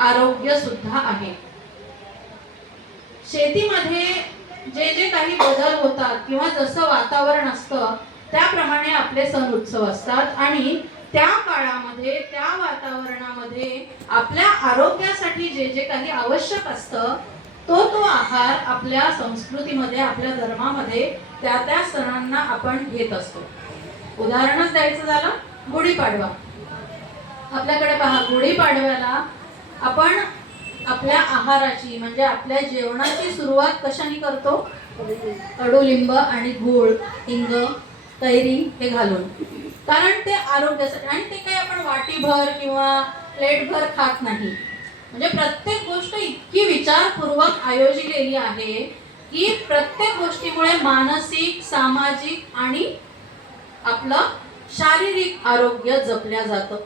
आरोग्य सुद्धा आहे. शेतीमध्ये जे जे काही बदल होतात किंवा जसं वातावरण असतं त्याप्रमाणे आपले सण उत्सव असतात आणि त्या काळामध्ये त्या वातावरणामध्ये आपल्या आरोग्यासाठी जे जे काही आवश्यक असतं तो आहार आपल्या संस्कृतीमध्ये आपल्या धर्मामध्ये त्या सणांना आपण घेत असतो. उदाहरणच द्यायचं झालं गुढीपाडवा. आपल्याकडे पहा, गुढीपाडव्याला आपण आपल्या आहाराची म्हणजे आपल्या जेवणाची सुरुवात कशाने करतो? कडुलिंब आणि गूळ, हिंग, कैरी हे घालून. कारण ते आरोग्यासाठी, आणि ते काही आपण वाटीभर किंवा प्लेटभर खात नाही. म्हणजे प्रत्येक गोष्ट इतकी विचारपूर्वक आयोजलेली आहे की प्रत्येक गोष्टीमुळे मानसिक, सामाजिक आणि आपलं शारीरिक आरोग्य जपल्या जातं.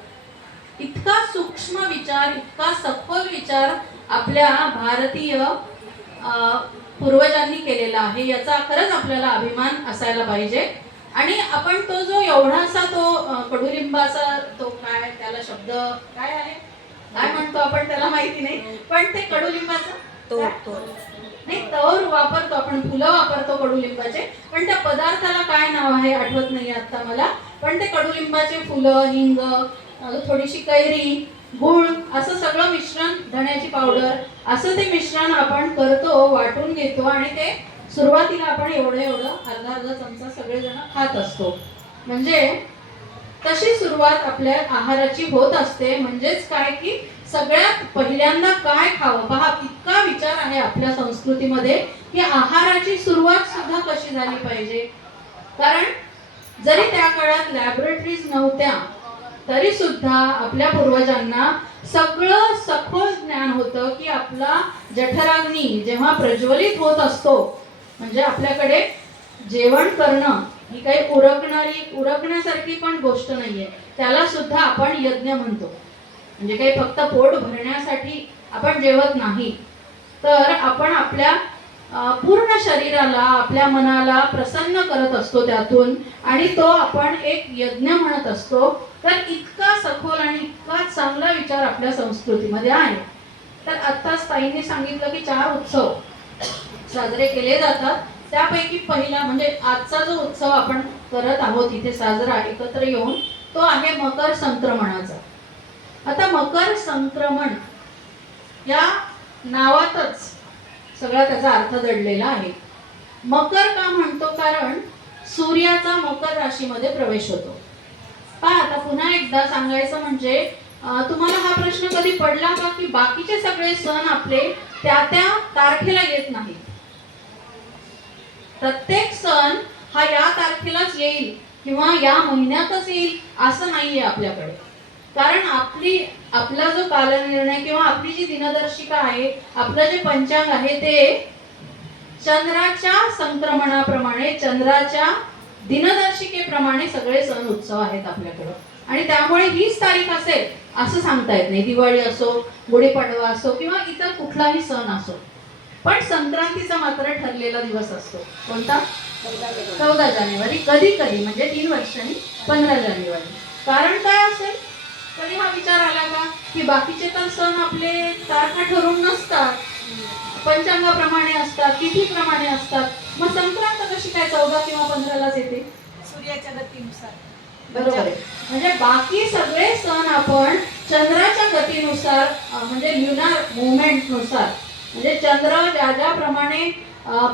इतका सूक्ष्म विचार, इतका सखोल विचार आपल्या भारतीय पूर्वजांनी केलेला आहे. याचा खरंच आपल्याला अभिमान असायला पाहिजे. आणि आपण तो जो एवढासा तो कडुलिंबाचा तो काय त्याला शब्द काय आहे, काय म्हणतो आपण त्याला माहिती नाही, पण ते कडुलिंबाचा नाही तोर वापरतो आपण, फुलं वापरतो कडुलिंबाचे, पण त्या पदार्थाला काय नाव आहे आठवत नाही आता मला. पण ते कडुलिंबाचे फुलं, हिंग, थोडीशी कैरी, गूळ असं सगळं मिश्रण, धण्याची पावडर असं ते मिश्रण आपण करतो, वाटून घेतो आणि ते सुरुवातीला आपण एवढं अर्धा अर्धा चमचा सगळेजण खात असतो. म्हणजे तशी सुरुवात आपल्या आहाराची होत असते. म्हणजेच काय की सगळ्यात पहिल्यांदा काय खावं, पहा इतका विचार आहे आपल्या संस्कृतीमध्ये की आहाराची सुरुवात सुद्धा कशी झाली पाहिजे. कारण जरी त्या काळात लॅबोरेटरीज नव्हत्या तरी सुद्धा आपल्या पूर्वजांना सगळं सखोल ज्ञान होतं की आपला जठराग्नी जेव्हा प्रज्वलित होत असतो, म्हणजे आपल्याकडे जेवण करणं ही काही उरकण्यासारखी पण गोष्ट नाहीये, त्याला सुद्धा आपण यज्ञ म्हणतो. म्हणजे काही फक्त पोट भरण्यासाठी आपण जेवत नाही, तर आपण आपल्या पूर्ण शरीराला, आपल्या मनाला प्रसन्न करत असतो त्यातून, आणि तो आपण एक यज्ञ म्हणत असतो. तर इतका सखोल आणि इतका चांगला विचार आपल्या संस्कृतीमध्ये आहे. तर आत्ताच ताईंनी सांगितलं की 4 उत्सव साजरे केले जातात. त्यापैकी पहिला म्हणजे आजचा जो उत्सव आपण करत आहोत इथे साजरा एकत्र येऊन, तो आहे मकर संक्रमणाचा. आता मकर संक्रमण या नावातच सगळा त्याचा अर्थ दडलेला आहे. मकर का म्हणतो? कारण सूर्याचा मकर राशीमध्ये प्रवेश होतो. पहा, आता पुन्हा एकदा सांगायचं म्हणजे तुम्हाला हा प्रश्न कधी पडला का की बाकीचे सगळे सण आपले त्या तारखेला येत नाहीत. प्रत्येक सण हा या तारखेलाच येईल किंवा या महिन्यातच येईल असं नाहीये आपल्याकडे. कारण आपला जो कालनिर्णय किंवा आपली जी दिनदर्शिका आहे, आपलं जे पंचांग आहे ते चंद्राच्या संक्रमणाप्रमाणे, चंद्राच्या दिनदर्शिकेप्रमाणे सगळे सण उत्सव आहेत आपल्याकडे. आणि त्यामुळे हीच तारीख असेल असं सांगता येत नाही. दिवाळी असो, गुढीपाडवा असो किंवा इतर कुठलाही सण असो, पण संक्रांतीचा मात्र ठरलेला दिवस असतो. कोणता? 14 जानेवारी. कधी कधी म्हणजे 3 वर्षांनी 15 जानेवारी. कारण काय असेल? कधी हा विचार आला का की बाकीचे तर सण आपले तारखा ठरवून नसतात, पंचांगाप्रमाणे असतात, तिथीप्रमाणे असतात, मग संक्रांत कशी काय 14 किंवा 15लाच येते? सूर्याच्या गतीनुसार. बरोबर आहे. म्हणजे बाकी सगळे सण आपण चंद्राच्या गतीनुसार म्हणजे ल्युनार मुवमेंट नुसार, म्हणजे चंद्र ज्याप्रमाणे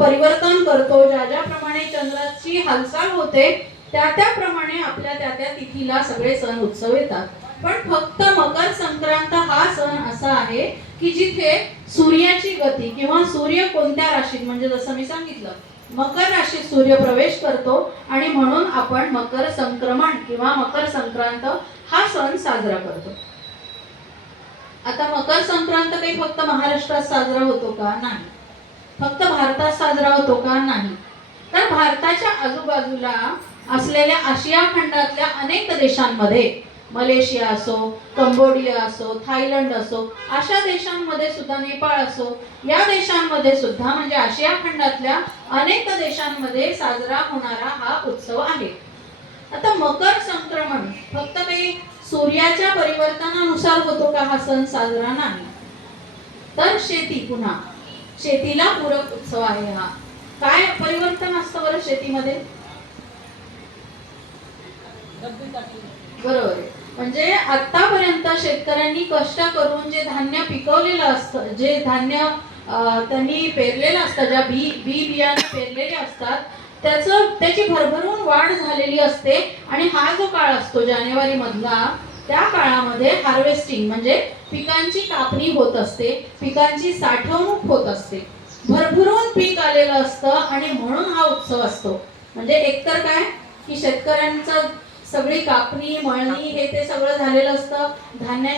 परिवर्तन करतो, ज्याप्रमाणे चंद्राची हालचाल होते त्याप्रमाणे आपल्या त्या तिथीला सगळे सण उत्सव येतात. पण फक्त मकर संक्रांत हा सण असा आहे की जिथे सूर्याची गती किंवा सूर्य कोणत्या राशीत, म्हणजे जसं मी सांगितलं मकर राशीत सूर्य प्रवेश करतो आणि म्हणून आपण मकर संक्रमण किंवा मकर संक्रांत हा सण साजरा करतो. आता मकर संक्रांत काही फक्त महाराष्ट्रात साजरा होतो का? नाही. फक्त भारतात साजरा होतो का? नाही. तर भारताच्या आजूबाजूला असलेल्या आशिया खंडातल्या अनेक देशांमध्ये, मलेशिया असो, कंबोडिया असो, थायलंड असो, अशा देशांमध्ये सुद्धा, नेपाळ असो, या देशांमध्ये सुद्धा म्हणजे आशिया खंडातल्या अनेक देशांमध्ये साजरा होणारा हा उत्सव आहे. आता मकर संक्रमण फक्त काही सूर्याच्या परिवर्तनानुसार होतो का हा सण साजरा? नाही. तर शेती, पुन्हा शेतीला पूरक उत्सव आहे हा. काय परिवर्तन असतं बरं शेतीमध्ये? बरोबर आहे. म्हणजे आतापर्यंत शेतकऱ्यांनी कष्ट करून जे धान्य पिकवलेलं असतं, जे धान्य त्यांनी पेरलेलं असतं, ज्या बियाणे पेरलेले असतात, त्याची भरभरून वाढ झालेली असते. आणि हा जो काळ असतो जानेवारी मधला, त्या काळामध्ये हार्वेस्टिंग म्हणजे पिकांची कापणी होत असते, पिकांची साठवणूक होत असते, भरभरून पीक आलेलं असतं. आणि म्हणून हा उत्सव असतो. म्हणजे एकतर काय की शेतकऱ्यांचं सगळी कापणी, मळणी हे ते सगळं झालेलं असतं, धान्यांची